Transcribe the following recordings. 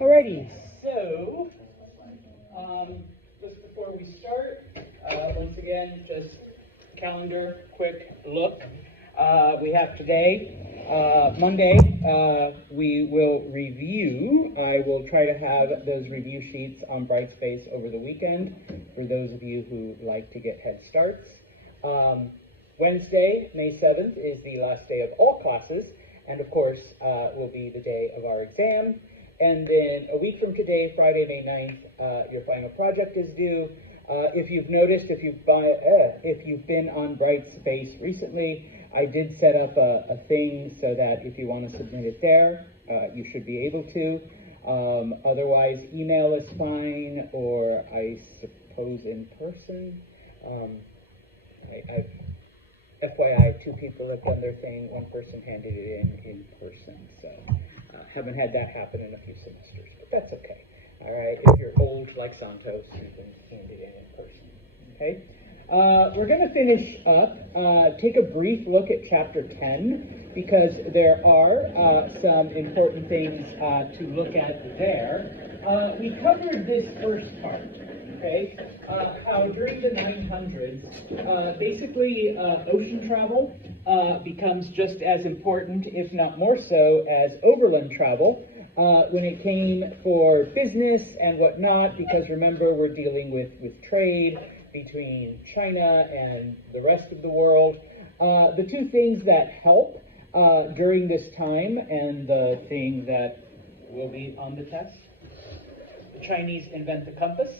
Alrighty, so just before we start, once again, just calendar, quick look. We have today, Monday, we will review. I will try to have those review sheets on Brightspace over the weekend for those of you who like to get head starts. Wednesday, May 7th, is the last day of all classes, and of course, will be the day of our exam. And then a week from today, Friday, May 9th, your final project is due. If you've noticed, if you've been on Brightspace recently, I did set up a thing so that if you want to submit it there, you should be able to. Otherwise, email is fine, or I suppose in person. I've FYI, 2 people have done their thing. 1 person handed it in person. So haven't had that happen in a few semesters, but that's okay. All right, if you're old like Santos, you can hand it in person. Okay, we're going to finish up. Take a brief look at chapter 10 because there are some important things to look at there. We covered this first part. Okay, how during the 900s, basically ocean travel becomes just as important, if not more so, as overland travel when it came for business and whatnot, because remember, we're dealing with trade between China and the rest of the world. The 2 things that help during this time, and the thing that will be on the test, the Chinese invent the compass,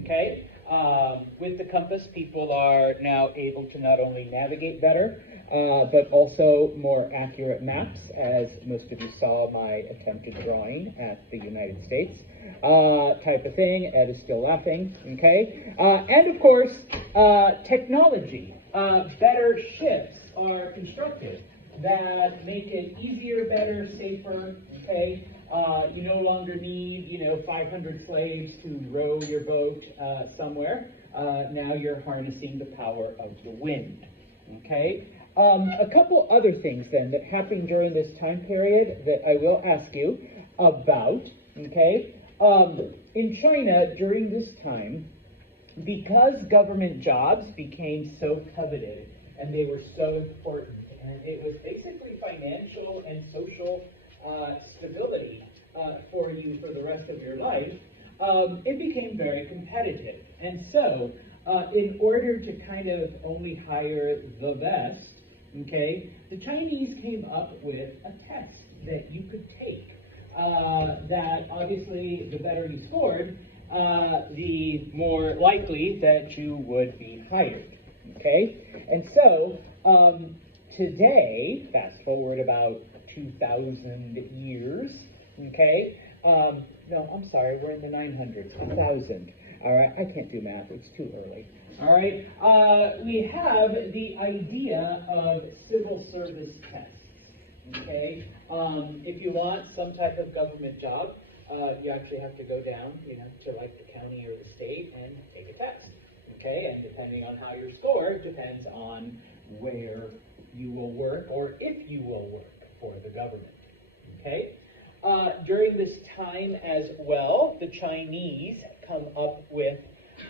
okay? With the compass, people are now able to not only navigate better, but also more accurate maps, as most of you saw my attempted drawing at the United States type of thing. Ed is still laughing, okay? And of course, technology. Better ships are constructed that make it easier, better, safer, okay? You no longer need, 500 slaves to row your boat somewhere. Now you're harnessing the power of the wind, okay? A couple other things then that happened during this time period that I will ask you about, okay? In China during this time, because government jobs became so coveted and they were so important, and it was basically financial and social stability for you for the rest of your life, it became very competitive. And so, in order to kind of only hire the best, okay, the Chinese came up with a test that you could take. That obviously, the better you scored, the more likely that you would be hired. Okay, and so today, fast forward about 2,000 years, okay, no, I'm sorry, we're in the 900s, 1,000, all right, I can't do math, it's too early, all right, we have the idea of civil service tests, okay, if you want some type of government job, you actually have to go down, to like the county or the state and take a test. Okay, and depending on how you're scored, depends on where you will work or if you will work for the government. Okay, during this time as well, the Chinese come up with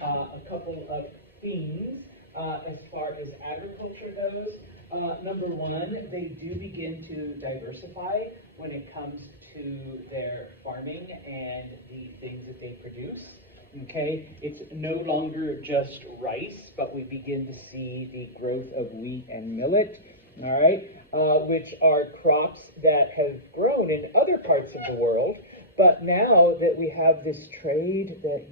a couple of things as far as agriculture goes. Number 1, they do begin to diversify when it comes to their farming and the things that they produce. Okay, it's no longer just rice, but we begin to see the growth of wheat and millet, all right, which are crops that have grown in other parts of the world, but now that we have this trade that,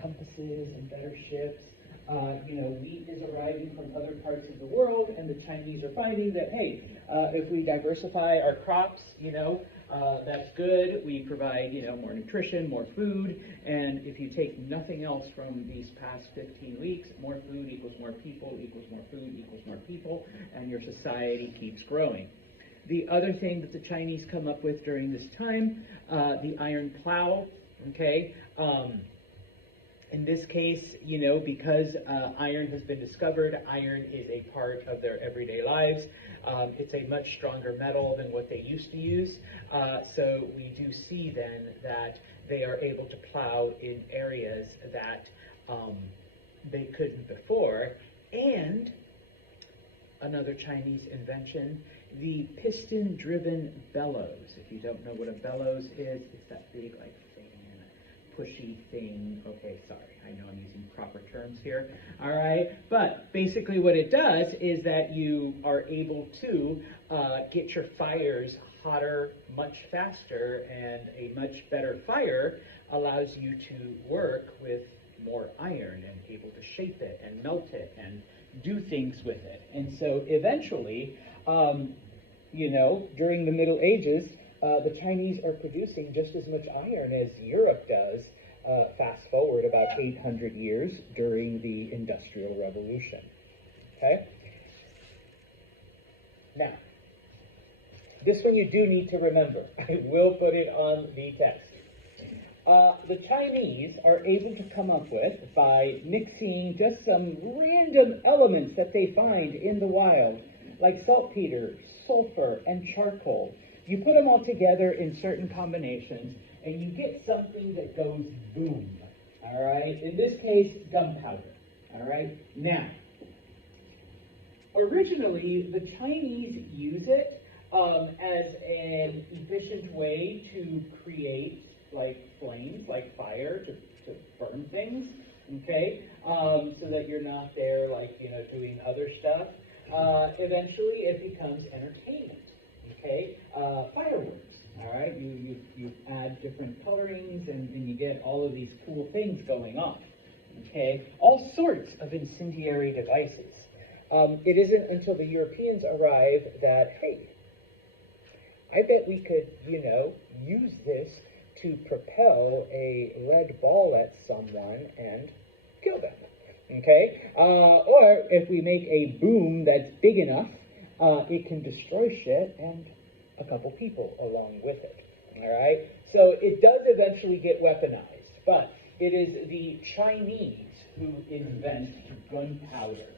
compasses and better ships, wheat is arriving from other parts of the world, and the Chinese are finding that, hey, if we diversify our crops, that's good. We provide, more nutrition, more food, and if you take nothing else from these past 15 weeks, more food equals more people equals more food equals more people, and your society keeps growing. The other thing that the Chinese come up with during this time, the iron plow, okay? In this case, because iron has been discovered, iron is a part of their everyday lives. It's a much stronger metal than what they used to use. So we do see then that they are able to plow in areas that they couldn't before. And another Chinese invention, the piston-driven bellows. If you don't know what a bellows is, it's that big, like, fan, pushy thing. Okay, sorry, I know I'm using proper terms here. All right, but basically what it does is that you are able to get your fires hotter much faster, and a much better fire allows you to work with more iron and able to shape it and melt it and do things with it. And so eventually, you know, during the Middle Ages, the Chinese are producing just as much iron as Europe does, fast forward about 800 years during the Industrial Revolution. Okay? Now, this one you do need to remember. I will put it on the test. The Chinese are able to come up with, by mixing just some random elements that they find in the wild, like saltpeter, sulfur, and charcoal. You put them all together in certain combinations, and you get something that goes boom. All right? In this case, gunpowder. All right? Now, originally, the Chinese use it as an efficient way to create like flames, like fire, to burn things, okay? So that you're not there, like, you know, doing other stuff. Eventually, it becomes entertainment, okay? Fireworks, all right? You add different colorings, and you get all of these cool things going on, okay? All sorts of incendiary devices. It isn't until the Europeans arrive that, hey, I bet we could, you know, use this to propel a lead ball at someone and kill them, okay? Or if we make a boom that's big enough, it can destroy shit and a couple people along with it, all right? So it does eventually get weaponized, but it is the Chinese who invent gunpowder.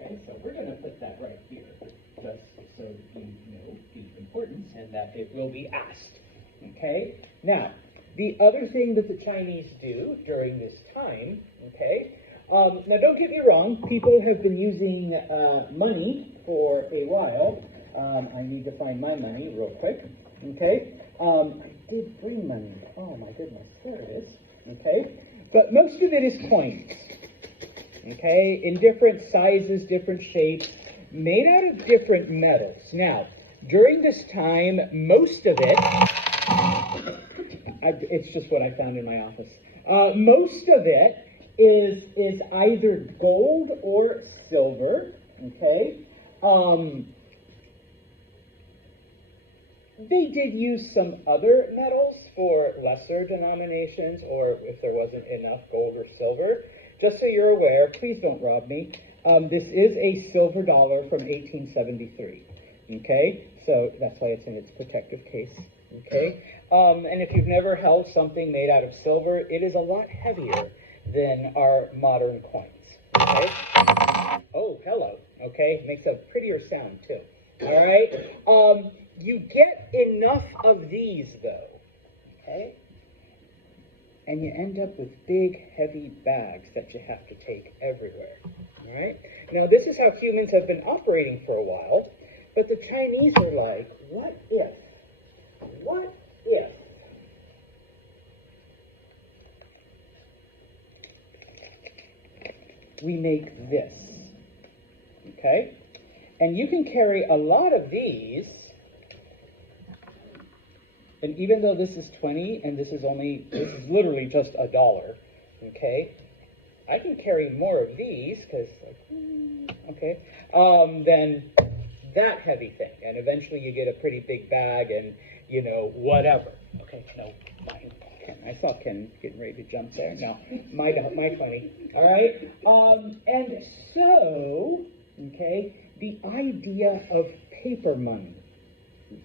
Okay, so we're going to put that right here, just so you know the importance and that it will be asked. Okay, now, the other thing that the Chinese do during this time, okay, now don't get me wrong, people have been using money for a while. I need to find my money real quick, okay. I did bring money. Oh my goodness, there it is, okay. But most of it is coins, okay, in different sizes, different shapes, made out of different metals. Now, during this time, most of it, it's just what I found in my office. Most of it is either gold or silver, okay? They did use some other metals for lesser denominations, or if there wasn't enough gold or silver. Just so you're aware, please don't rob me. This is a silver dollar from 1873, okay? So that's why it's in its protective case, okay? And if you've never held something made out of silver, it is a lot heavier than our modern coins, okay? Oh, hello, okay? Makes a prettier sound, too, all right? You get enough of these, though, okay? And you end up with big, heavy bags that you have to take everywhere, all right? Now, this is how humans have been operating for a while, but the Chinese are like, what if we make this, okay? And you can carry a lot of these, and even though this is 20 and this is literally just $1, okay? I can carry more of these because, okay, than that heavy thing. And eventually you get a pretty big bag and, you know, whatever. Okay, no, fine. I saw Ken getting ready to jump there. No, my funny. All right? And so, okay, the idea of paper money.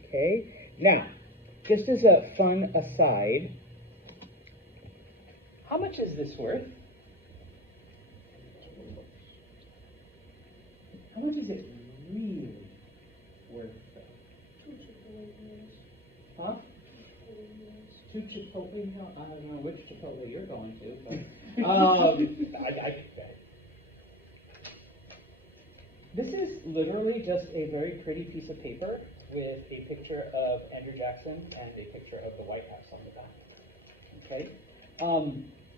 Okay? Now, just as a fun aside, how much is this worth? How much is it really? Huh? To Chipotle? No, I don't know which Chipotle you're going to, but this is literally just a very pretty piece of paper with a picture of Andrew Jackson and a picture of the White House on the back. Okay.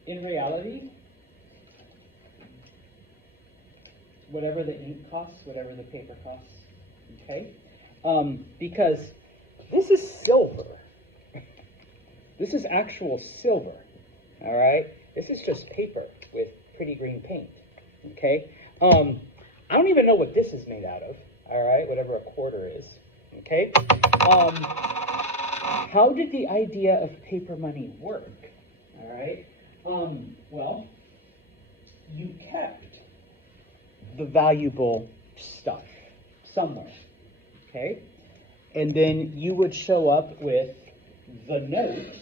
In reality, whatever the ink costs, whatever the paper costs, okay? Because this is silver. This is actual silver, all right? This is just paper with pretty green paint, okay? I don't even know what this is made out of, all right? Whatever a quarter is, okay? How did the idea of paper money work, all right? Well, you kept the valuable stuff somewhere, okay? And then you would show up with the note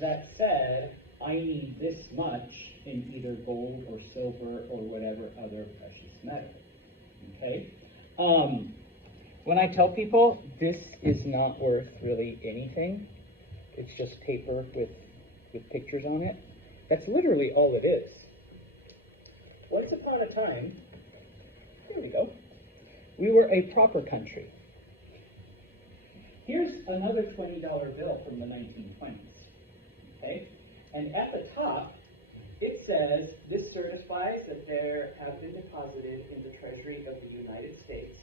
that said, I need this much in either gold or silver or whatever other precious metal, okay? When I tell people this is not worth really anything, it's just paper with pictures on it, that's literally all it is. Once upon a time, there we go, we were a proper country. Here's another $20 bill from the 1920s, okay? And at the top, it says, this certifies that there have been deposited in the Treasury of the United States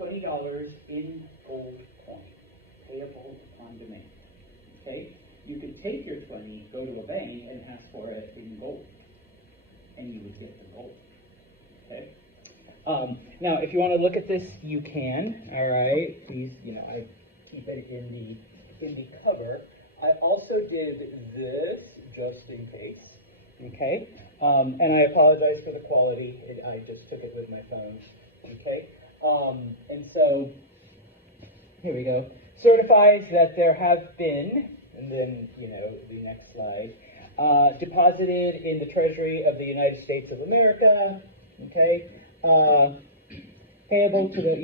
$20 in gold coin, payable upon demand, okay? You could take your 20, go to a bank, and ask for it in gold, and you would get the gold, okay? Now, if you want to look at this, you can, all right? Please, I keep it in the cover. I also did this just in case, okay? And I apologize for the quality. I just took it with my phone, okay? And so, here we go. Certifies that there have been, and then, the next slide, deposited in the Treasury of the United States of America, okay? Payable to the,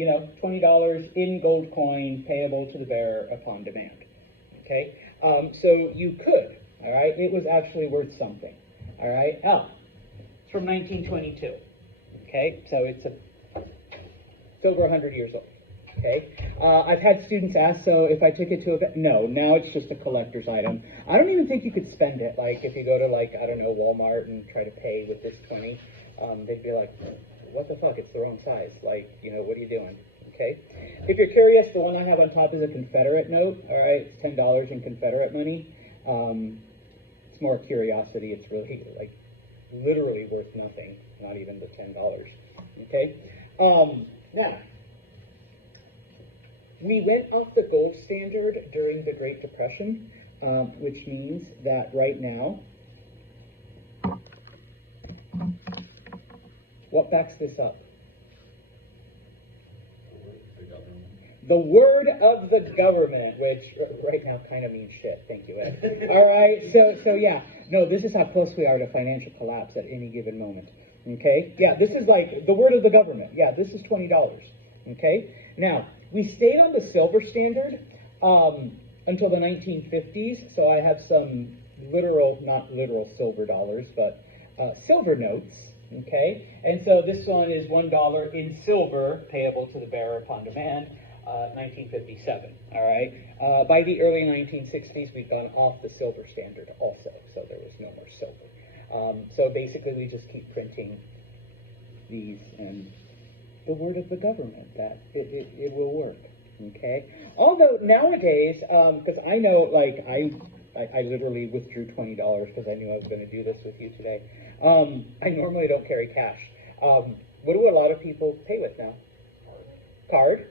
$20 in gold coin, payable to the bearer upon demand, okay? So you could, all right? It was actually worth something, all right? It's from 1922, okay? So it's over 100 years old, okay? I've had students ask, so if I took it to a, no, now it's just a collector's item. I don't even think you could spend it, like if you go to like, I don't know, Walmart and try to pay with this 20, they'd be like, what the fuck, it's the wrong size. Like, what are you doing? Okay. If you're curious, the one I have on top is a Confederate note. All right, it's $10 in Confederate money. It's more curiosity. It's really like literally worth nothing, not even the $10. Okay. Now, we went off the gold standard during the Great Depression, which means that right now, what backs this up? The word of the government, which right now kind of means shit. Thank you, Ed. All right, so yeah. No, this is how close we are to financial collapse at any given moment. Okay? Yeah, this is like the word of the government. Yeah, this is $20. Okay? Now, we stayed on the silver standard until the 1950s, so I have some literal, not literal silver dollars, but silver notes. Okay, and so this one is $1 in silver, payable to the bearer upon demand, 1957. All right. By the early 1960s, we've gone off the silver standard also, so there was no more silver. So basically, we just keep printing these, and the word of the government that it will work. Okay. Although nowadays, because I know, like I literally withdrew $20 because I knew I was going to do this with you today. I normally don't carry cash. What do a lot of people pay with now? Card.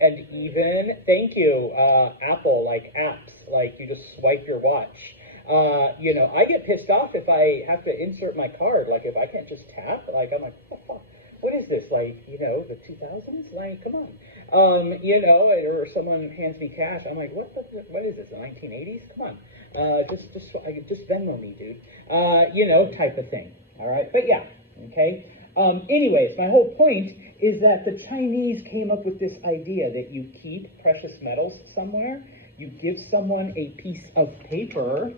And even, thank you, Apple, like apps, like you just swipe your watch. I get pissed off if I have to insert my card. Like if I can't just tap, like I'm like, what the fuck? What is this? Like, the 2000s? Like, come on. Or someone hands me cash. I'm like, what is this, the 1980s? Come on. Just Venmo me, dude. Type of thing. All right. But yeah. Okay. Anyways, my whole point is that the Chinese came up with this idea that you keep precious metals somewhere, You give someone a piece of paper,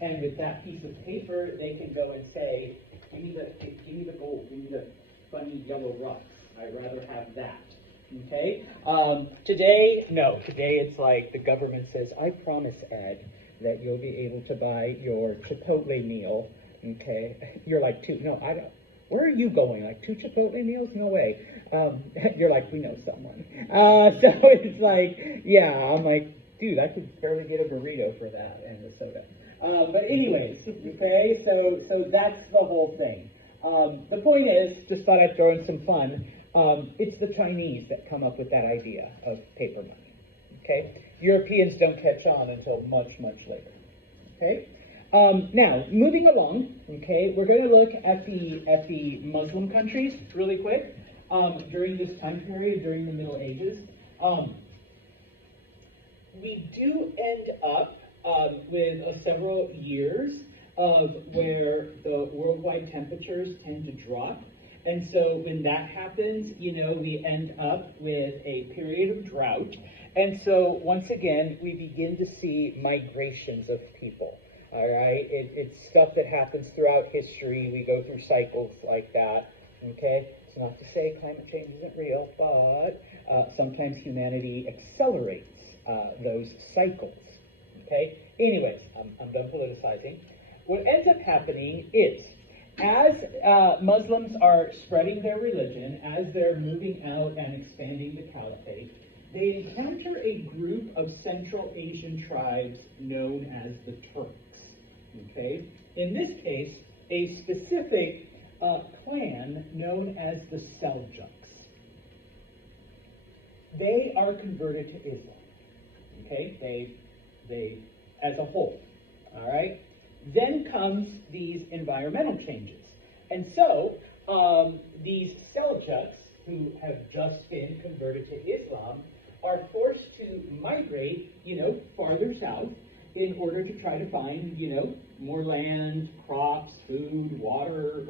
and with that piece of paper, they can go and say, give me the gold, give me the funny yellow rocks. I'd rather have that. Okay? Today it's like the government says, I promise, Ed, that you'll be able to buy your Chipotle meal. Okay? You're like, no, I don't. Where are you going? Like 2 Chipotle meals? No way. You're like, we know someone. So it's like, yeah, I'm like, dude, I could barely get a burrito for that and a soda. But anyways, okay, so that's the whole thing. The point is, just thought I'd throw in some fun. It's the Chinese that come up with that idea of paper money. Okay, Europeans don't catch on until much, much later. Okay. Now, moving along, okay, we're going to look at the Muslim countries really quick during this time period, during the Middle Ages. We do end up with several years of where the worldwide temperatures tend to drop. And so when that happens, we end up with a period of drought. And so once again, we begin to see migrations of people. All right, it's stuff that happens throughout history. We go through cycles like that. Okay, it's not to say climate change isn't real, but sometimes humanity accelerates those cycles. Okay. Anyways, I'm done politicizing. What ends up happening is, as Muslims are spreading their religion, as they're moving out and expanding the caliphate, they encounter a group of Central Asian tribes known as the Turks. Okay? In this case, a specific clan known as the Seljuks. They are converted to Islam. Okay? They as a whole. All right? Then comes these environmental changes. And so, these Seljuks, who have just been converted to Islam, are forced to migrate, farther south in order to try to find, more land, crops, food, water,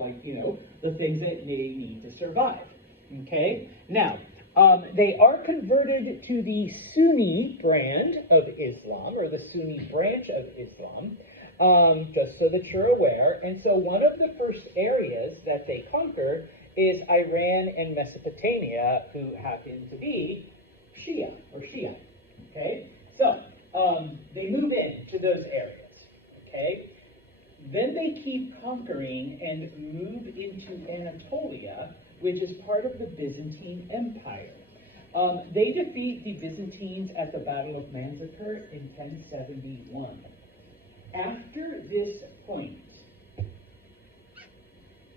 the things that they need to survive. Okay? Now, they are converted to the Sunni brand of Islam, or the Sunni branch of Islam, just so that you're aware. And so one of the first areas that they conquer is Iran and Mesopotamia, who happen to be Shia, or Shiite. Okay? So, they move into those areas. Okay? Then they keep conquering and move into Anatolia, which is part of the Byzantine Empire. They defeat the Byzantines at the Battle of Manzikert in 1071. After this point,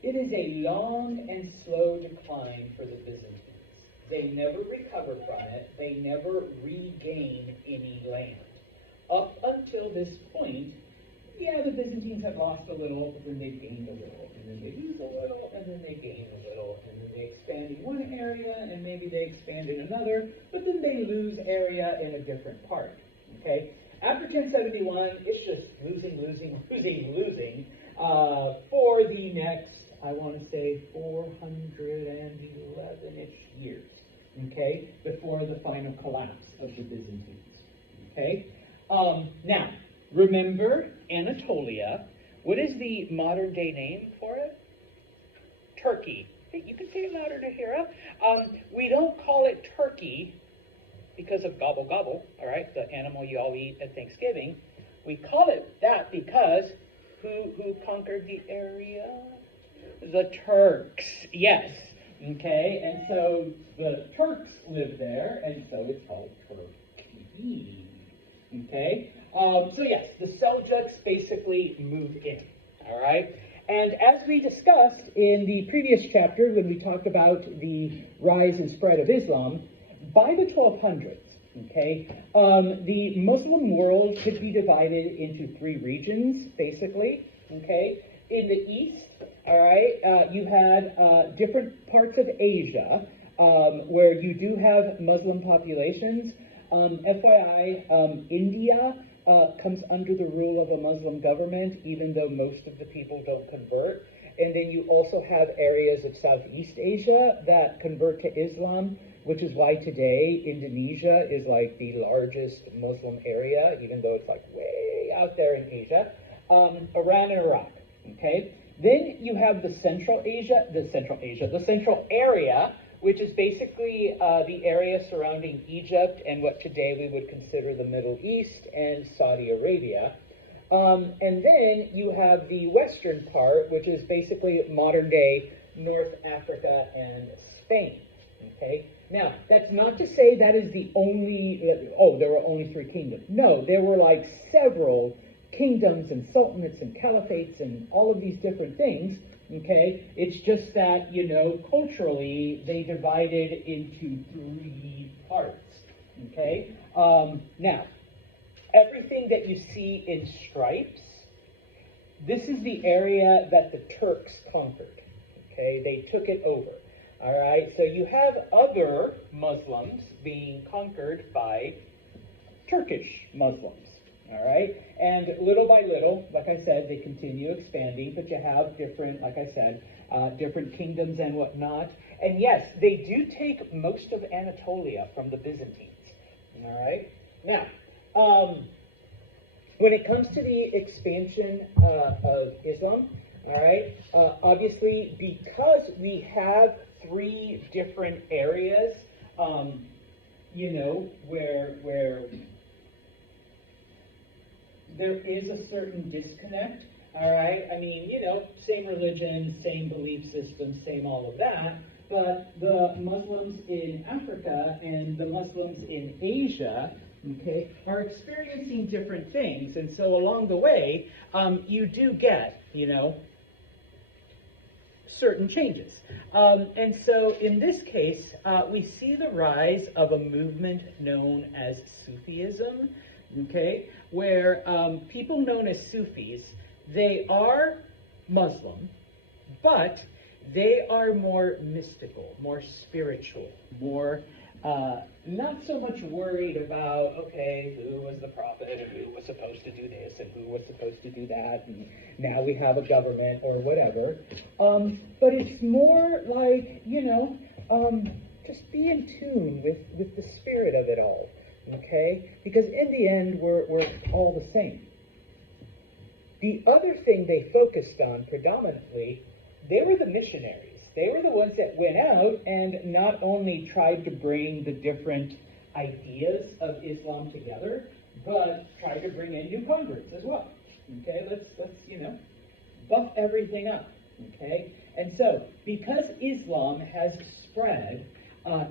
it is a long and slow decline for the Byzantines. They never recover from it. They never regain any land. Up until this point, the Byzantines have lost a little, but then they've gained a little, and then they lose a little, and then they gain a little, and then they expand in one area, and maybe they expand in another, but then they lose area in a different part. Okay? After 1071, it's just losing for the next, I want to say, 411-ish years, okay, before the final collapse of the Byzantines, okay? Now, remember Anatolia. What is the modern-day name for it? Turkey. Hey, you can say it louder to hear us. We don't call it Turkey because of gobble gobble, all right, the animal you all eat at Thanksgiving. We call it that because who conquered the area? The Turks, yes. Okay, and so the Turks live there, and so it's called Turkey. Okay, so yes, the Seljuks basically move in. All right, and as we discussed in the previous chapter when we talked about the rise and spread of Islam, by the 1200s, okay, the Muslim world could be divided into 3 regions, basically. Okay, in the east, all right, you had different parts of Asia where you do have Muslim populations. FYI, India comes under the rule of a Muslim government, even though most of the people don't convert. And then you also have areas of Southeast Asia that convert to Islam. which is why today Indonesia is like the largest Muslim area, even though it's like way out there in Asia. Iran and Iraq, okay? Then you have the Central area, which is basically the area surrounding Egypt and what today we would consider the Middle East and Saudi Arabia. And then you have the western part, which is basically modern day North Africa and Spain, okay? Now, that's not to say that is the only, there were only 3 kingdoms. No, there were like several kingdoms and sultanates and caliphates and all of these different things, okay? It's just that, culturally, they divided into 3 parts, okay? Now, everything that you see in stripes, this is the area that the Turks conquered, okay? They took it over, all right? So you have other Muslims being conquered by Turkish Muslims. All right, and little by little, like I said, they continue expanding, but you have different, like I said, different kingdoms and whatnot. And yes, they do take most of Anatolia from the Byzantines. All right, now, when it comes to the expansion of Islam, all right, obviously, because we have 3 different areas, where there is a certain disconnect, all right? I mean, same religion, same belief system, same all of that, but the Muslims in Africa and the Muslims in Asia, okay, are experiencing different things, and so along the way, you do get, certain changes. And so in this case, we see the rise of a movement known as Sufism, okay, where people known as Sufis, they are Muslim, but they are more mystical, more spiritual, more not so much worried about, okay, who was the prophet and who was supposed to do this and who was supposed to do that, and now we have a government or whatever. But it's more like, just be in tune with the spirit of it all. Okay? Because in the end, we're all the same. The other thing they focused on predominantly, they were the missionaries. They were the ones that went out and not only tried to bring the different ideas of Islam together, but tried to bring in new converts as well. Okay? Let's buff everything up. Okay? And so, because Islam has spread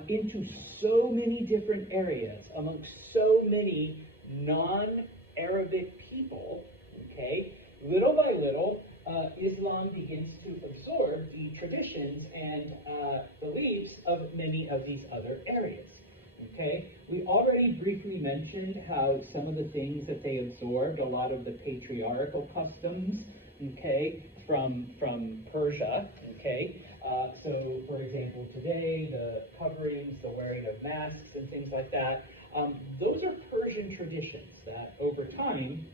into so many different areas amongst so many non-Arabic people, okay, little by little, Islam begins to absorb the traditions and beliefs of many of these other areas, okay? We already briefly mentioned how some of the things that they absorbed, a lot of the patriarchal customs, okay, from Persia, okay? So, for example, today, the coverings, the wearing of masks and things like that, those are Persian traditions that over time,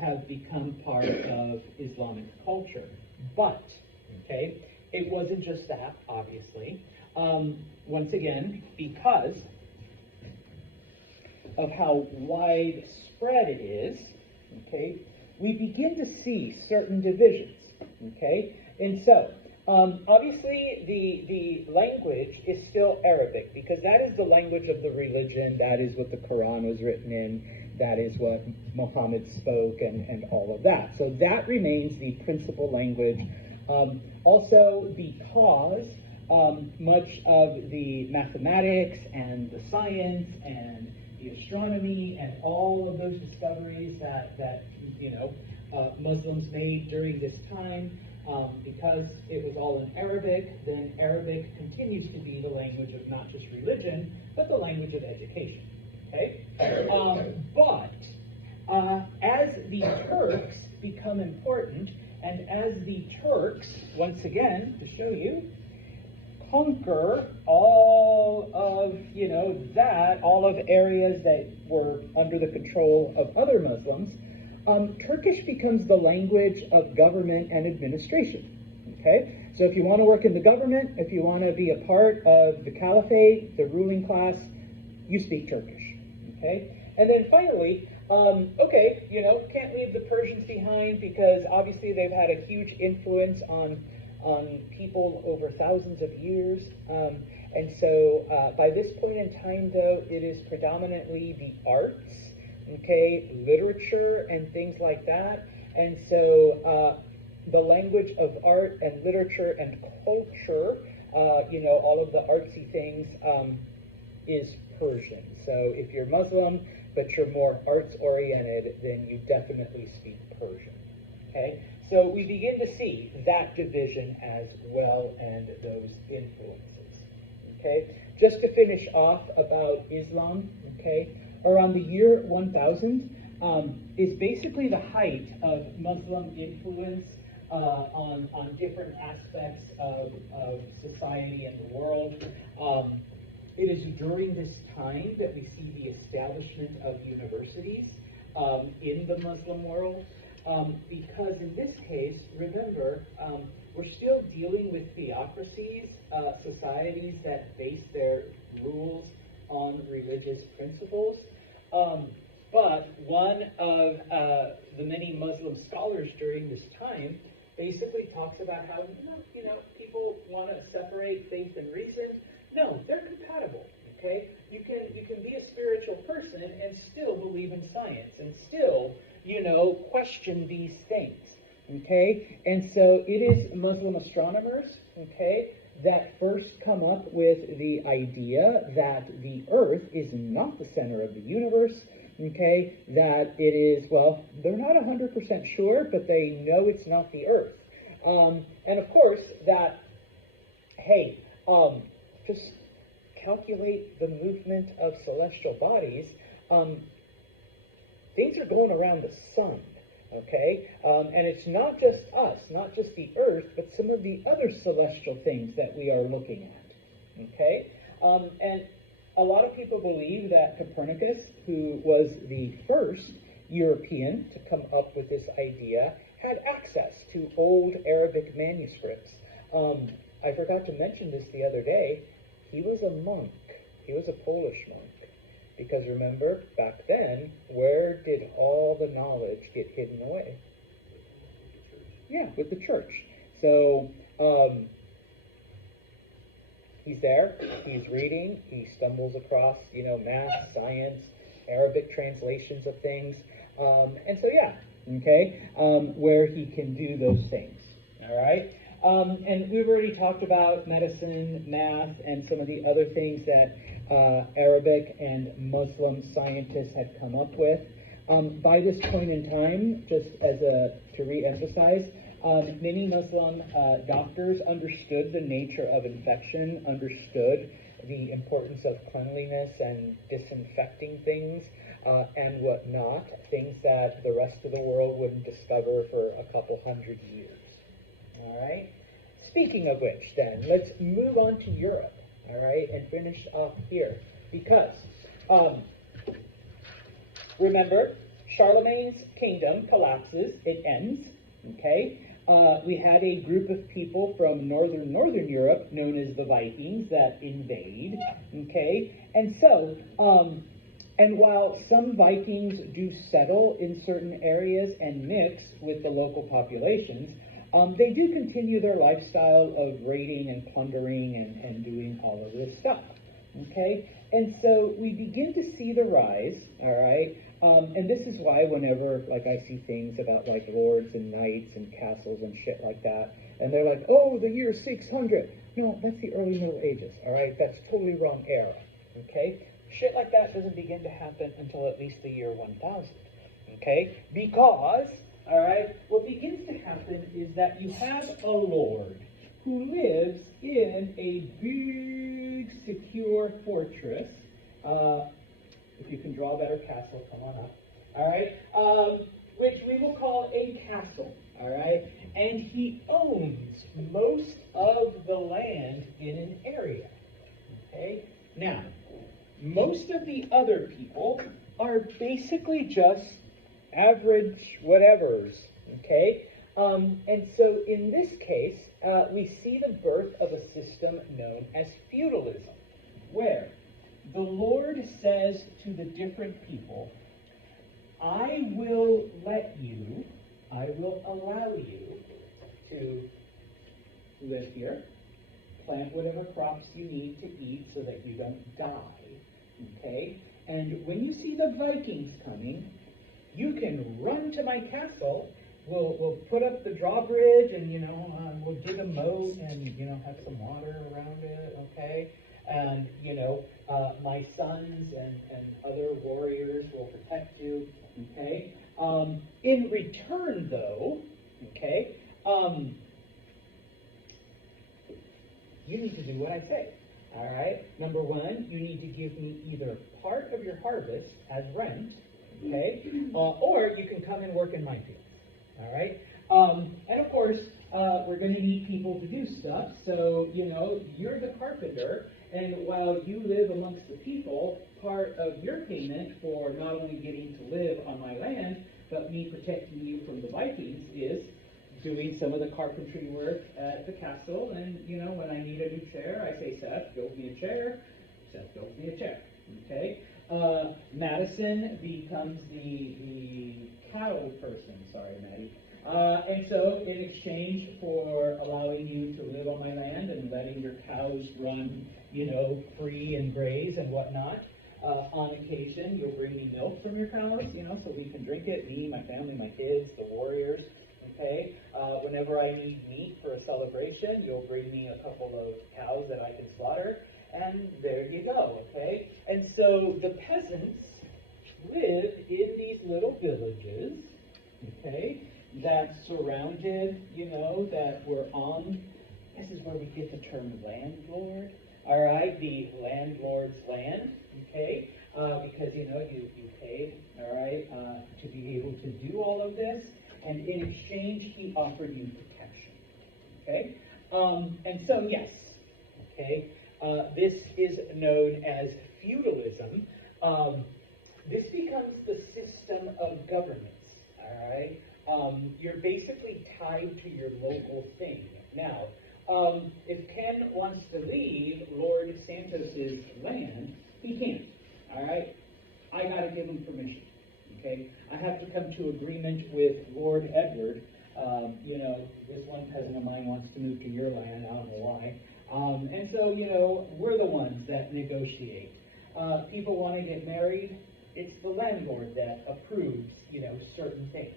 have become part of Islamic culture. But, okay, it wasn't just that, obviously. Once again, because of how widespread it is, okay, we begin to see certain divisions, okay? And so, obviously, the language is still Arabic, because that is the language of the religion, that is what the Quran was written in, that is what Muhammad spoke, and all of that. So that remains the principal language. Also, because much of the mathematics and the science and the astronomy and all of those discoveries that Muslims made during this time, because it was all in Arabic, then Arabic continues to be the language of not just religion, but the language of education. Okay? But as the Turks become important, and as the Turks, once again, to show you, conquer all of, all of areas that were under the control of other Muslims, Turkish becomes the language of government and administration, okay? So if you want to work in the government, if you want to be a part of the caliphate, the ruling class, you speak Turkish. Okay? And then finally, okay, can't leave the Persians behind because obviously they've had a huge influence on people over thousands of years. And so by this point in time, though, it is predominantly the arts, okay, literature and things like that. And so the language of art and literature and culture, all of the artsy things is Persian. So if you're Muslim, but you're more arts-oriented, then you definitely speak Persian. Okay? So we begin to see that division as well and those influences. Okay? Just to finish off about Islam, okay, around the year 1000 is basically the height of Muslim influence on different aspects of society and the world. It is during this time that we see the establishment of universities in the Muslim world, because in this case, remember, we're still dealing with theocracies, societies that base their rules on religious principles. But one of the many Muslim scholars during this time basically talks about how, people want to separate faith and reason. No, they're compatible, okay? You can be a spiritual person and still believe in science and still, question these things, okay? And so it is Muslim astronomers, okay, that first come up with the idea that the Earth is not the center of the universe, okay, that it is, well, they're not 100% sure, but they know it's not the Earth. And of course, that, hey, just calculate the movement of celestial bodies. Things are going around the sun, okay? And it's not just us, not just the Earth, but some of the other celestial things that we are looking at, okay? And a lot of people believe that Copernicus, who was the first European to come up with this idea, had access to old Arabic manuscripts. I forgot to mention this the other day. He was a monk. He was a Polish monk. Because remember, back then, where did all the knowledge get hidden away? Yeah, with the church. So, he's there, he's reading, he stumbles across, math, science, Arabic translations of things. And so, yeah, okay, where he can do those things. All right? And we've already talked about medicine, math, and some of the other things that Arabic and Muslim scientists had come up with. By this point in time, just to re-emphasize, many Muslim doctors understood the nature of infection, understood the importance of cleanliness and disinfecting things and whatnot, things that the rest of the world wouldn't discover for a couple hundred years. All right? Speaking of which, then, let's move on to Europe, all right, and finish off here. Because, remember, Charlemagne's kingdom collapses, it ends, okay? We had a group of people from northern Europe, known as the Vikings, that invade, okay? And so, and while some Vikings do settle in certain areas and mix with the local populations, they do continue their lifestyle of raiding and plundering and doing all of this stuff, okay? And so we begin to see the rise, all right? And this is why whenever, I see things about, lords and knights and castles and shit like that, and they're like, oh, the year 600. No, that's the early Middle Ages, all right? That's totally wrong era, okay? Shit like that doesn't begin to happen until at least the year 1000, okay? Because, all right, what begins to happen is that you have a lord who lives in a big, secure fortress. If you can draw a better castle, come on up. All right, which we will call a castle. All right, and he owns most of the land in an area. Okay, now most of the other people are basically just average whatevers. Okay, And so in this case, we see the birth of a system known as feudalism, where the Lord says to the different people, I will allow you to live here, plant whatever crops you need to eat so that you don't die, okay? And when you see the Vikings coming, you can run to my castle. We'll put up the drawbridge and, we'll dig a moat and, have some water around it, okay? And, my sons and other warriors will protect you, okay? In return, though, okay, you need to do what I say, all right? Number one, you need to give me either part of your harvest as rent, okay, or you can come and work in my fields, all right? And of course, we're going to need people to do stuff, so, you're the carpenter, and while you live amongst the people, part of your payment for not only getting to live on my land, but me protecting you from the Vikings is doing some of the carpentry work at the castle. And, when I need a new chair, I say, Seth, build me a chair. Seth builds me a chair. Okay? Madison becomes the cow person. Sorry, Maddie. And so, in exchange for allowing you to live on my land and letting your cows run, free and graze and whatnot, on occasion, you'll bring me milk from your cows, so we can drink it, me, my family, my kids, the warriors, okay? Whenever I need meat for a celebration, you'll bring me a couple of cows that I can slaughter, and there you go, okay? And so the peasants live in these little villages, okay, that surrounded, that were on, this is where we get the term landlord, all right, the landlord's land, okay, because, you paid, all right, to be able to do all of this, and in exchange, he offered you protection, okay? And so, yes, okay, this is known as feudalism. This becomes the system of governance, all right? You're basically tied to your local thing. Now, if Ken wants to leave Lord Santos's land, he can't, all right? I got to give him permission, okay? I have to come to agreement with Lord Edward. This one cousin of mine wants to move to your land. I don't know why. And so, we're the ones that negotiate. People want to get married, it's the landlord that approves, certain things,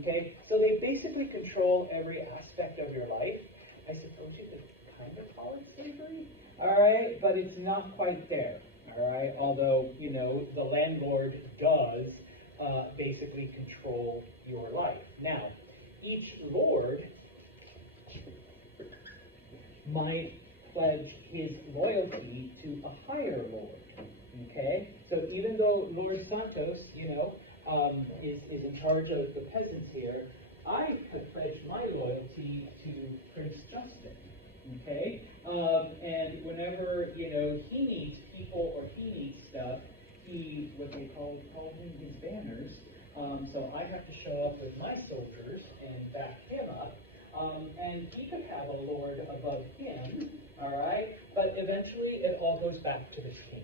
okay? So they basically control every aspect of your life. I suppose you could kind of call it slavery, all right? But it's not quite there, all right? Although, the landlord does basically control your life. Now, each lord might pledge his loyalty to a higher lord, okay? So even though Lord Santos, is in charge of the peasants here, I could pledge my loyalty to Prince Justin, okay? And whenever, he needs people or he needs stuff, what they call him his banners. So I have to show up with my soldiers and back him up. And he could have a lord above him, all right? But eventually it all goes back to the king,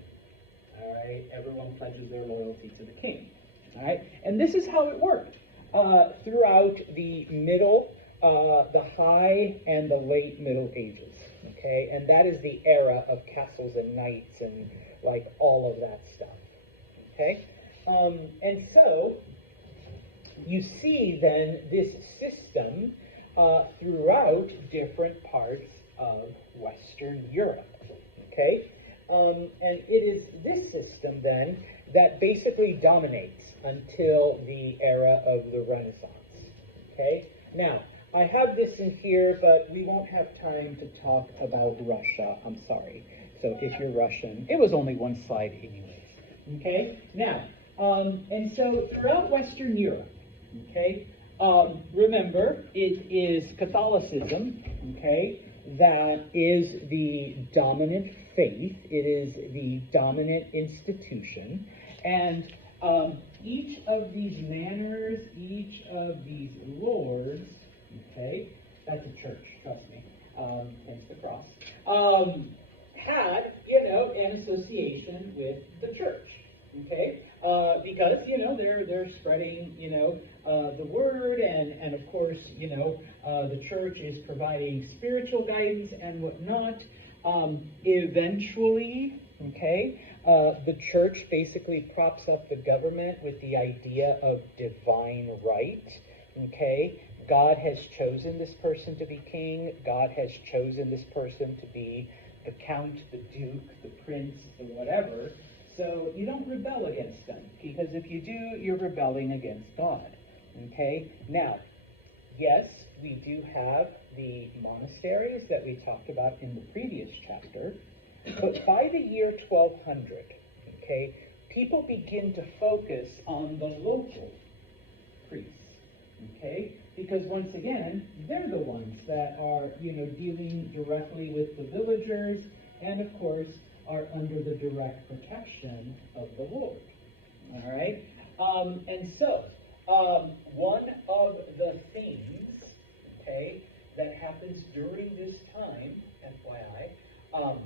all right? Everyone pledges their loyalty to the king, all right? And this is how it worked throughout the the high and the late Middle Ages, okay? And that is the era of castles and knights and like all of that stuff, okay? And so you see then this system throughout different parts of Western Europe, okay? And it is this system then that basically dominates until the era of the Renaissance, okay? Now, I have this in here, but we won't have time to talk about Russia. I'm sorry. So if you're Russian, it was only one slide anyways, okay? Now, and so throughout Western Europe, okay, remember, it is Catholicism, okay, that is the dominant faith. It is the dominant institution. And each of these manors, each of these lords, okay, that's a church, trust me, thanks the cross, had, an association with the church, okay, because, they're spreading, the word, and of course, the church is providing spiritual guidance and whatnot. Eventually, okay, the church basically props up the government with the idea of divine right, okay? God has chosen this person to be king. God has chosen this person to be the count, the duke, the prince, the whatever. So you don't rebel against them, because if you do, you're rebelling against God, okay? Now, yes, we do have the monasteries that we talked about in the previous chapter, but by the year 1200, okay, people begin to focus on the local priests, okay? Because once again, they're the ones that are, dealing directly with the villagers, and of course, are under the direct protection of the Lord, all right? And so, one of the things, okay, that happens during this time, FYI,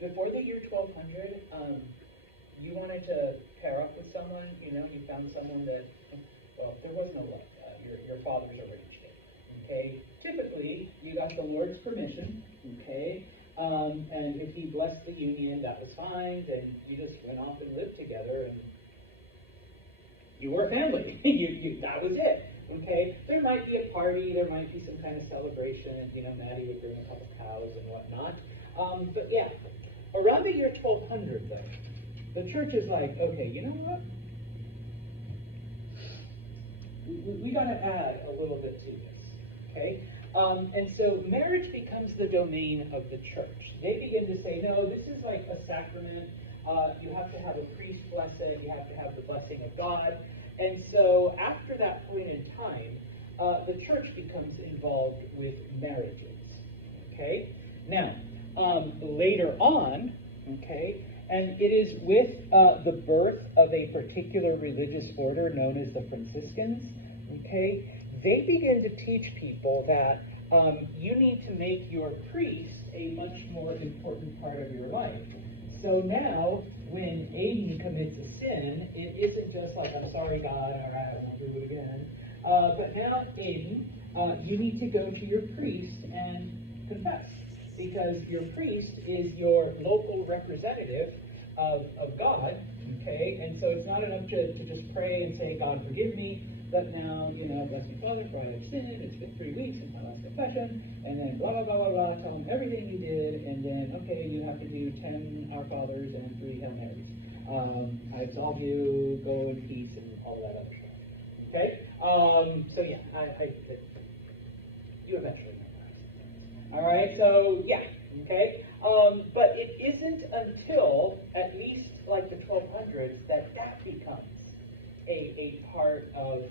before the year 1200, you wanted to pair up with someone, you found someone that, well, there was no love, your fathers arranged it, okay? Typically, you got the Lord's permission, okay? And if he blessed the union, that was fine, then you just went off and lived together, and you were a family. That was it. Okay? There might be a party, there might be some kind of celebration, and Maddie would bring a couple cows and whatnot. But yeah, around the year 1200, though, the church is like, okay, you know what? We got to add a little bit to this. Okay? And so marriage becomes the domain of the church. They begin to say, no, this is like a sacrament. You have to have a priest bless it. You have to have the blessing of God. And so after that point in time, the church becomes involved with marriages. Okay? Now, later on, okay, and it is with the birth of a particular religious order known as the Franciscans, okay, they begin to teach people that you need to make your priest a much more important part of your life. So now, when Aiden commits a sin, it isn't just like, I'm sorry, God, all right, I won't do it again. But now, Aiden, you need to go to your priest and confess, because your priest is your local representative of God, okay? And so it's not enough to just pray and say, God, forgive me, but now, bless me, Father, for I have sinned. It's been 3 weeks since my last confession, and then blah, blah, blah, blah, blah, tell him everything you did, and then, okay, you have to do 10 Our Fathers and 3 Hail Marys. I absolve you, go in peace, and all that other stuff. Okay? So yeah, you eventually know that. All right, so yeah, okay? But it isn't until at least like the 1200s that becomes a part of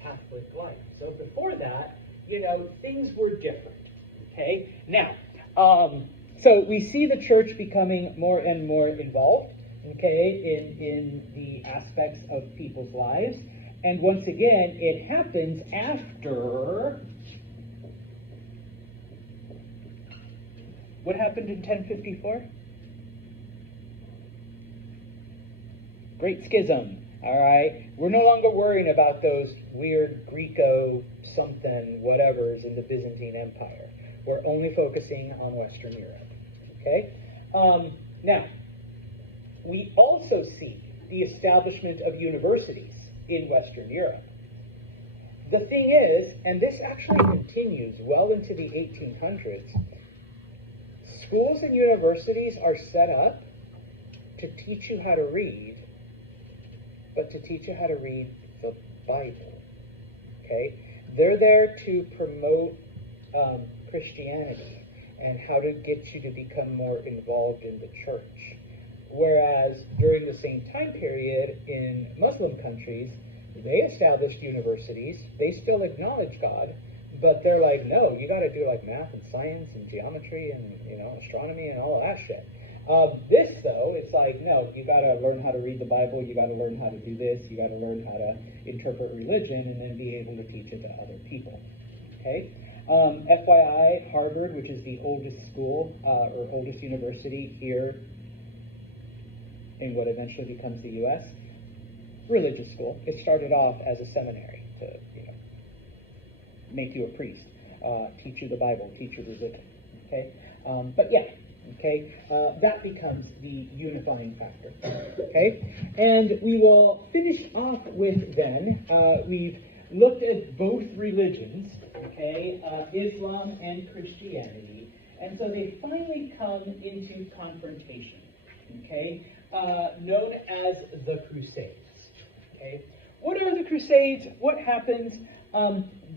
Catholic life. So before that, things were different. Okay? Now, so we see the church becoming more and more involved, okay, in the aspects of people's lives. And once again, it happens after. What happened in 1054? Great Schism. All right? We're no longer worrying about those weird Greco-something whatevers in the Byzantine Empire. We're only focusing on Western Europe. Okay? Now, we also see the establishment of universities in Western Europe. The thing is, and this actually continues well into the 1800s, schools and universities are set up to teach you how to read, but to teach you how to read the Bible. Okay? They're there to promote Christianity and how to get you to become more involved in the church. Whereas during the same time period in Muslim countries, they established universities, they still acknowledge God, but they're like, no, you got to do like math and science and geometry and astronomy and all of that shit. This, though, it's like, no, you got to learn how to read the Bible, you got to learn how to do this, you got to learn how to interpret religion, and then be able to teach it to other people. Okay? FYI, Harvard, which is the oldest school or oldest university here in what eventually becomes the U.S., religious school. It started off as a seminary to, make you a priest, teach you the Bible, teach you religion. Okay? But yeah, okay, that becomes the unifying factor. Okay? And we will finish off with then, we've looked at both religions, okay, Islam and Christianity, and so they finally come into confrontation, okay, known as the Crusades. Okay, what are the Crusades? What happens?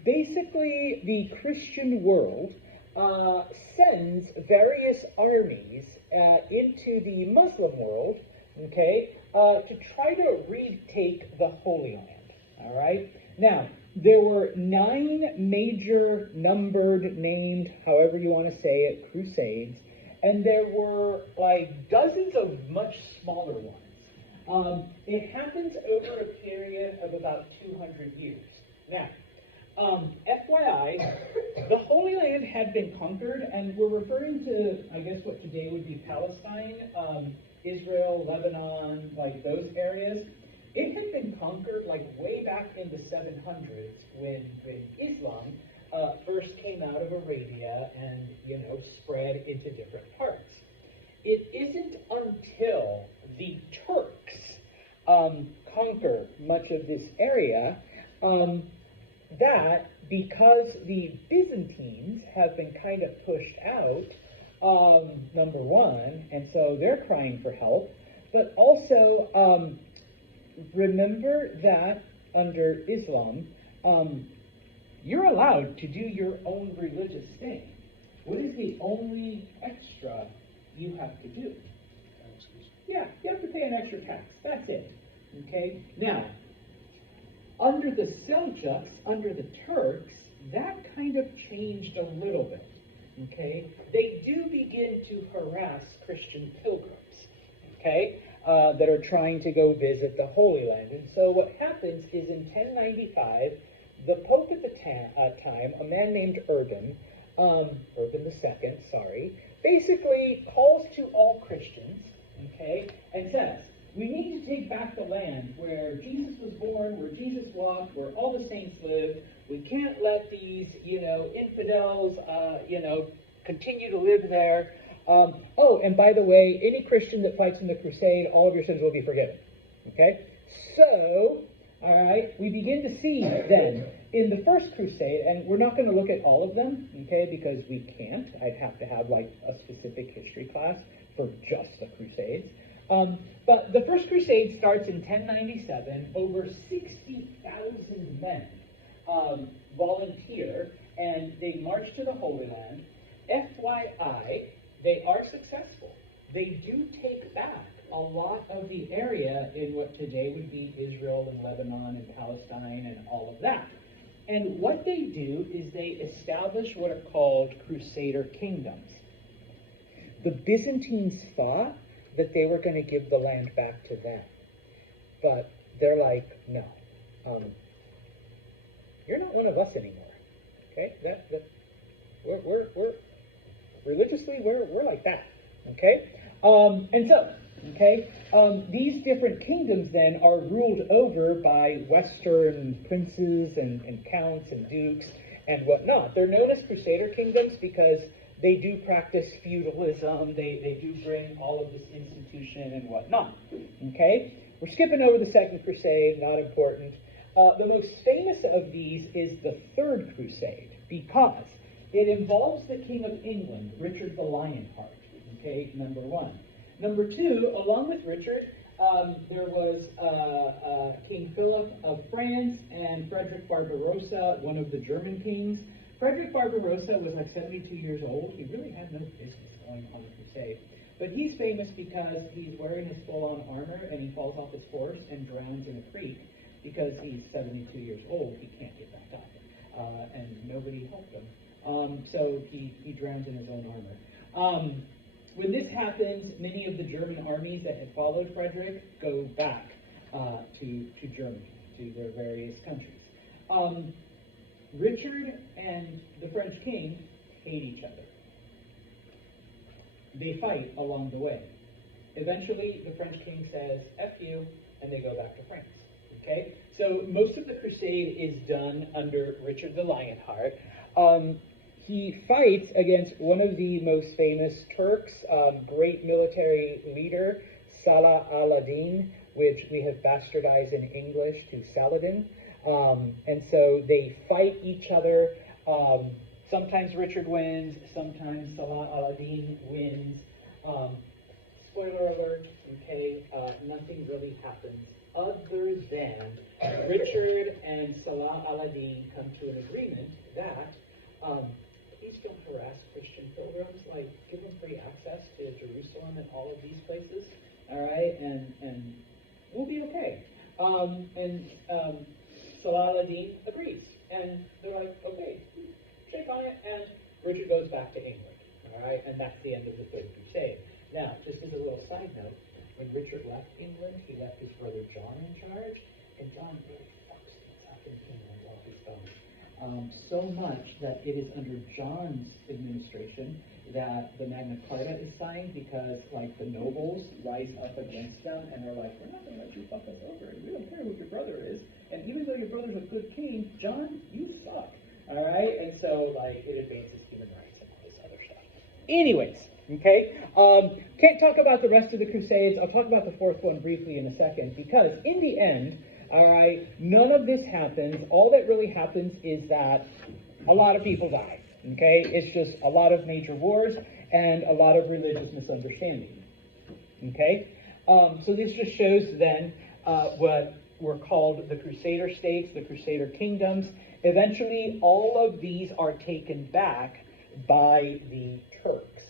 Basically, the Christian world sends various armies into the Muslim world, okay, to try to retake the Holy Land. All right. Now, there were 9 major, numbered, named, however you want to say it, crusades, and there were like dozens of much smaller ones. It happens over a period of about 200 years. Now, FYI, the Holy Land had been conquered, and we're referring to, I guess, what today would be Palestine, Israel, Lebanon, like those areas. It had been conquered like way back in the 700s when Islam first came out of Arabia and, spread into different parts. It isn't until the Turks conquer much of this area that, because the Byzantines have been kind of pushed out, number one, and so they're crying for help, but also remember that under Islam, you're allowed to do your own religious thing. What is the only extra you have to do? Yeah, you have to pay an extra tax. That's it. Okay? Now, under the Seljuks, under the Turks, that kind of changed a little bit. Okay? They do begin to harass Christian pilgrims. Okay? That are trying to go visit the Holy Land. And so what happens is in 1095, the Pope at the time, a man named Urban II, basically calls to all Christians, okay, and says, we need to take back the land where Jesus was born, where Jesus walked, where all the saints lived. We can't let these, infidels, continue to live there. And by the way, any Christian that fights in the crusade, all of your sins will be forgiven. Okay? So, all right, we begin to see then in the first crusade, and we're not going to look at all of them, okay, because we can't. I'd have to have like a specific history class for just the crusades. But the first crusade starts in 1097. Over 60,000 men volunteer, and they march to the Holy Land. FYI, they are successful. They do take back a lot of the area in what today would be Israel and Lebanon and Palestine and all of that. And what they do is they establish what are called Crusader kingdoms. The Byzantines thought that they were going to give the land back to them. But they're like, no. You're not one of us anymore. Okay? We're religiously, we're like that, okay? These different kingdoms then are ruled over by Western princes and counts and dukes and whatnot. They're known as Crusader kingdoms because they do practice feudalism, they do bring all of this institution and whatnot, okay? We're skipping over the Second Crusade, not important. The most famous of these is the Third Crusade because it involves the King of England, Richard the Lionheart, okay, number one. Number two, along with Richard, there was King Philip of France and Frederick Barbarossa, one of the German kings. Frederick Barbarossa was like 72 years old. He really had no business going on a crusade. But he's famous because he's wearing his full-on armor and he falls off his horse and drowns in a creek because he's 72 years old. He can't get back up. And nobody helped him. So he drowns in his own armor. When this happens, many of the German armies that had followed Frederick go back to Germany, to their various countries. Richard and the French king hate each other. They fight along the way. Eventually, the French king says, F you, and they go back to France. Okay? So most of the crusade is done under Richard the Lionheart. He fights against one of the most famous Turks, great military leader, Salah al-Din, which we have bastardized in English to Saladin. And so they fight each other. Sometimes Richard wins, sometimes Salah al-Din wins. Spoiler alert, okay, nothing really happens other than Richard and Salah al-Din come to an agreement that please don't harass Christian pilgrims, like give them free access to Jerusalem and all of these places, all right, and we'll be okay. Salah al-Din agrees, and they're like, okay, shake on it, and Richard goes back to England, all right, and that's the end of the Third Crusade. Now, just as a little side note, when Richard left England, he left his brother John in charge, and John really fucks things up in England while he's gone. So much that it is under John's administration that the Magna Carta is signed, because like the nobles rise up against them and they're like, we're not going to let you fuck us over. We don't care who your brother is. And even though your brother's a good king, John, you suck. All right? And so like it advances human rights and all this other stuff. Anyways, okay? Can't talk about the rest of the Crusades. I'll talk about the fourth one briefly in a second, because in the end, all right, none of this happens. All that really happens is that a lot of people die, okay? It's just a lot of major wars and a lot of religious misunderstanding, okay? So this just shows then what were called the Crusader states, the Crusader kingdoms. Eventually, all of these are taken back by the Turks,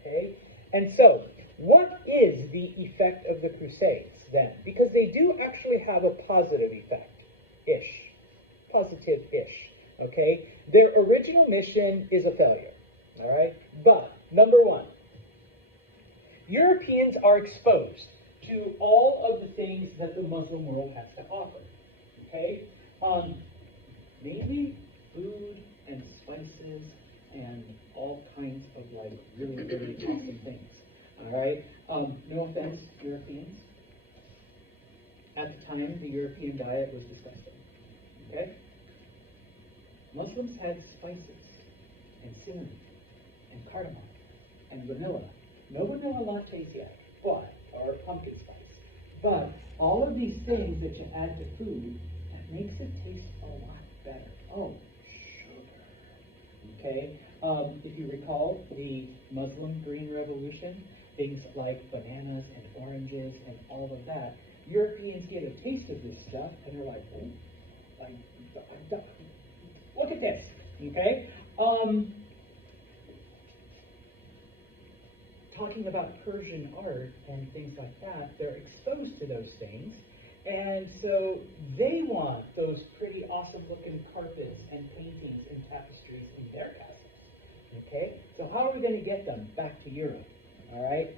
okay? And so, what is the effect of the Crusades then? Because they do actually have a positive effect-ish, positive-ish, okay? Their original mission is a failure, all right? But, number one, Europeans are exposed to all of the things that the Muslim world has to offer, okay? Mainly food and spices and all kinds of like really, really awesome things, all right? No offense, Europeans. At the time, the European diet was disgusting, okay? Muslims had spices and cinnamon and cardamom and vanilla. No vanilla lattes yet, but, or pumpkin spice. But all of these things that you add to food, that makes it taste a lot better. Oh, sugar. Okay? If you recall the Muslim Green Revolution, things like bananas and oranges and all of that, Europeans get a taste of this stuff and they're like, oh, look at this. Okay? Talking about Persian art and things like that, they're exposed to those things. And so they want those pretty awesome looking carpets and paintings and tapestries in their castles. Okay? So how are we going to get them back to Europe? All right?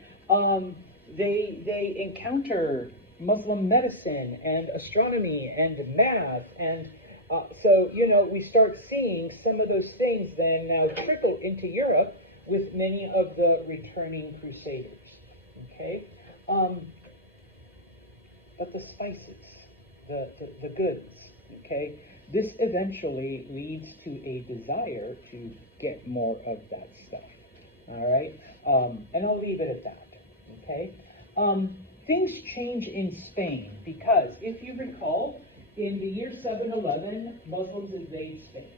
They encounter Muslim medicine and astronomy and math, and so, you know, we start seeing some of those things then now trickle into Europe with many of the returning crusaders. Okay? But the spices, the goods, okay, this eventually leads to a desire to get more of that stuff, all right? And I'll leave it at that, okay? Things change in Spain because, if you recall, in the year 711, Muslims invade Spain,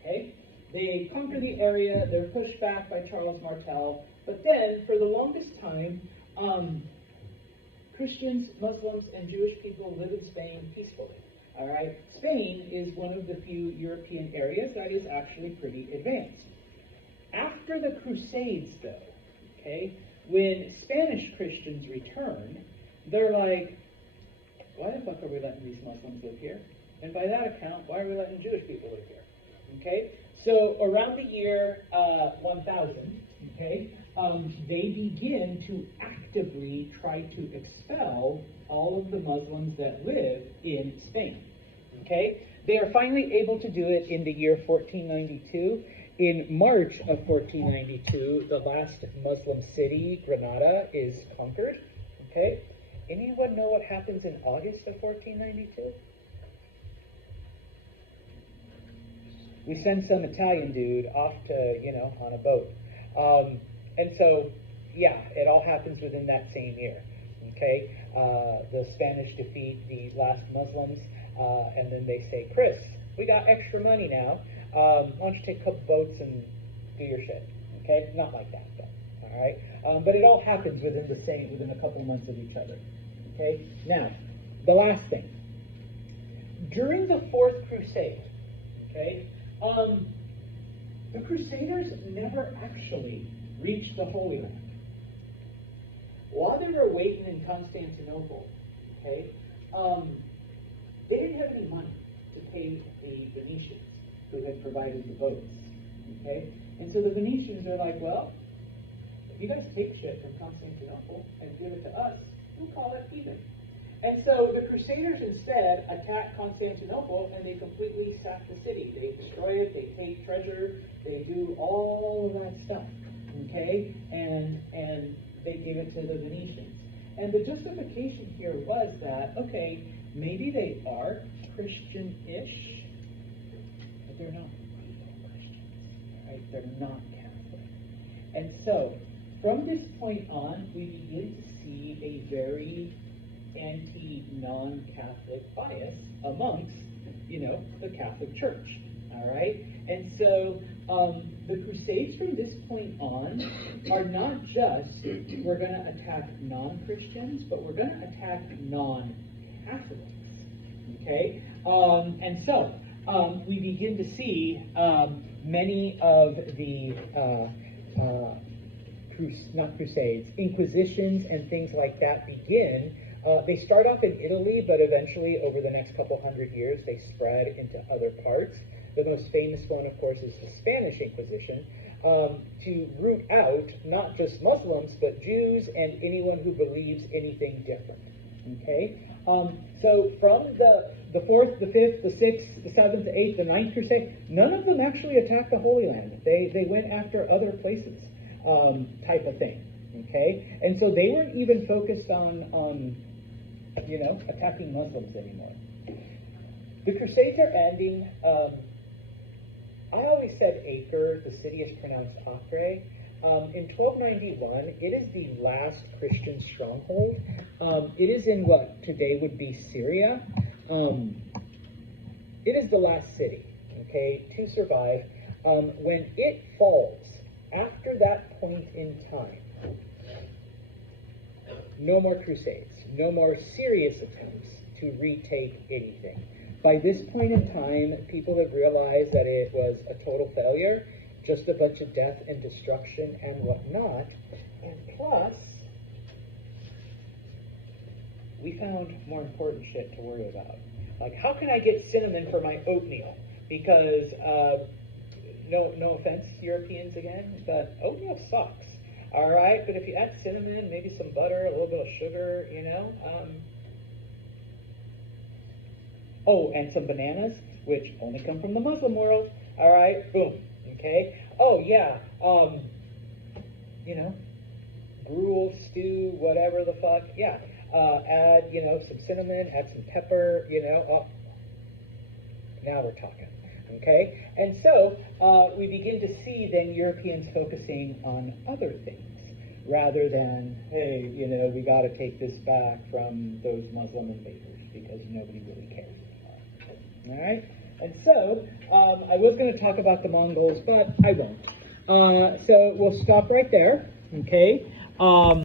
okay? They conquer the area, they're pushed back by Charles Martel, but then, for the longest time, Christians, Muslims, and Jewish people live in Spain peacefully. All right? Spain is one of the few European areas that is actually pretty advanced. After the Crusades, though, okay, when Spanish Christians return, they're like, why the fuck are we letting these Muslims live here? And by that account, why are we letting Jewish people live here? Okay? So around the year 1000, okay, they begin to actively try to expel all of the Muslims that live in Spain. Okay? They are finally able to do it in the year 1492. In March of 1492, the last Muslim city, Granada, is conquered. Okay? Anyone know what happens in August of 1492? We send some Italian dude off to, on a boat. And so, yeah, it all happens within that same year. Okay? The Spanish defeat the last Muslims, and then they say, Chris, we got extra money now. Why don't you take a couple boats and do your shit? Okay? Not like that, though. All right? But it all happens within a couple of months of each other. Okay? Now, the last thing. During the Fourth Crusade, okay, the Crusaders never actually reached the Holy Land. While they were waiting in Constantinople, okay, they didn't have any money to pay the Venetians who had provided the boats, okay? And so the Venetians are like, well, if you guys take shit from Constantinople and give it to us, we'll call it even. And so the Crusaders instead attack Constantinople and they completely sack the city. They destroy it, they take treasure, they do all of that stuff, okay? And they give it to the Venetians. And the justification here was that, okay, maybe they are Christian-ish, but they're not real Christians, right? They're not Catholic. And so, from this point on, we begin to see a very anti-non-Catholic bias amongst, the Catholic Church, all right? And so, the Crusades from this point on are not just, we're going to attack non-Christians, but we're going to attack non-Catholics, okay? And so, we begin to see many of the, not crusades, inquisitions and things like that begin. They start off in Italy, but eventually, over the next couple hundred years, they spread into other parts. The most famous one, of course, is the Spanish Inquisition, to root out not just Muslims, but Jews and anyone who believes anything different. Okay? So from the fourth, the fifth, the sixth, the seventh, the eighth, the ninth crusade, none of them actually attacked the Holy Land. They went after other places, type of thing. Okay? And so they weren't even focused on attacking Muslims anymore. The Crusades are ending. I always said Acre, the city is pronounced Acre. In 1291, it is the last Christian stronghold. It is in what today would be Syria. It is the last city, okay, to survive. When it falls, after that point in time, no more crusades, no more serious attempts to retake anything. By this point in time, people have realized that it was a total failure, just a bunch of death and destruction and whatnot. And plus, we found more important shit to worry about. Like, how can I get cinnamon for my oatmeal? Because, no offense, Europeans again, but oatmeal sucks. All right, but if you add cinnamon, maybe some butter, a little bit of sugar, Oh, and some bananas, which only come from the Muslim world. All right, boom. Okay. Oh yeah. Gruel, stew, whatever the fuck. Yeah. Add, some cinnamon. Add some pepper. Now we're talking. Okay. And so we begin to see then Europeans focusing on other things rather than, hey, we got to take this back from those Muslim invaders because nobody really cares. All right, and so I was going to talk about the Mongols, but I won't. So we'll stop right there, okay?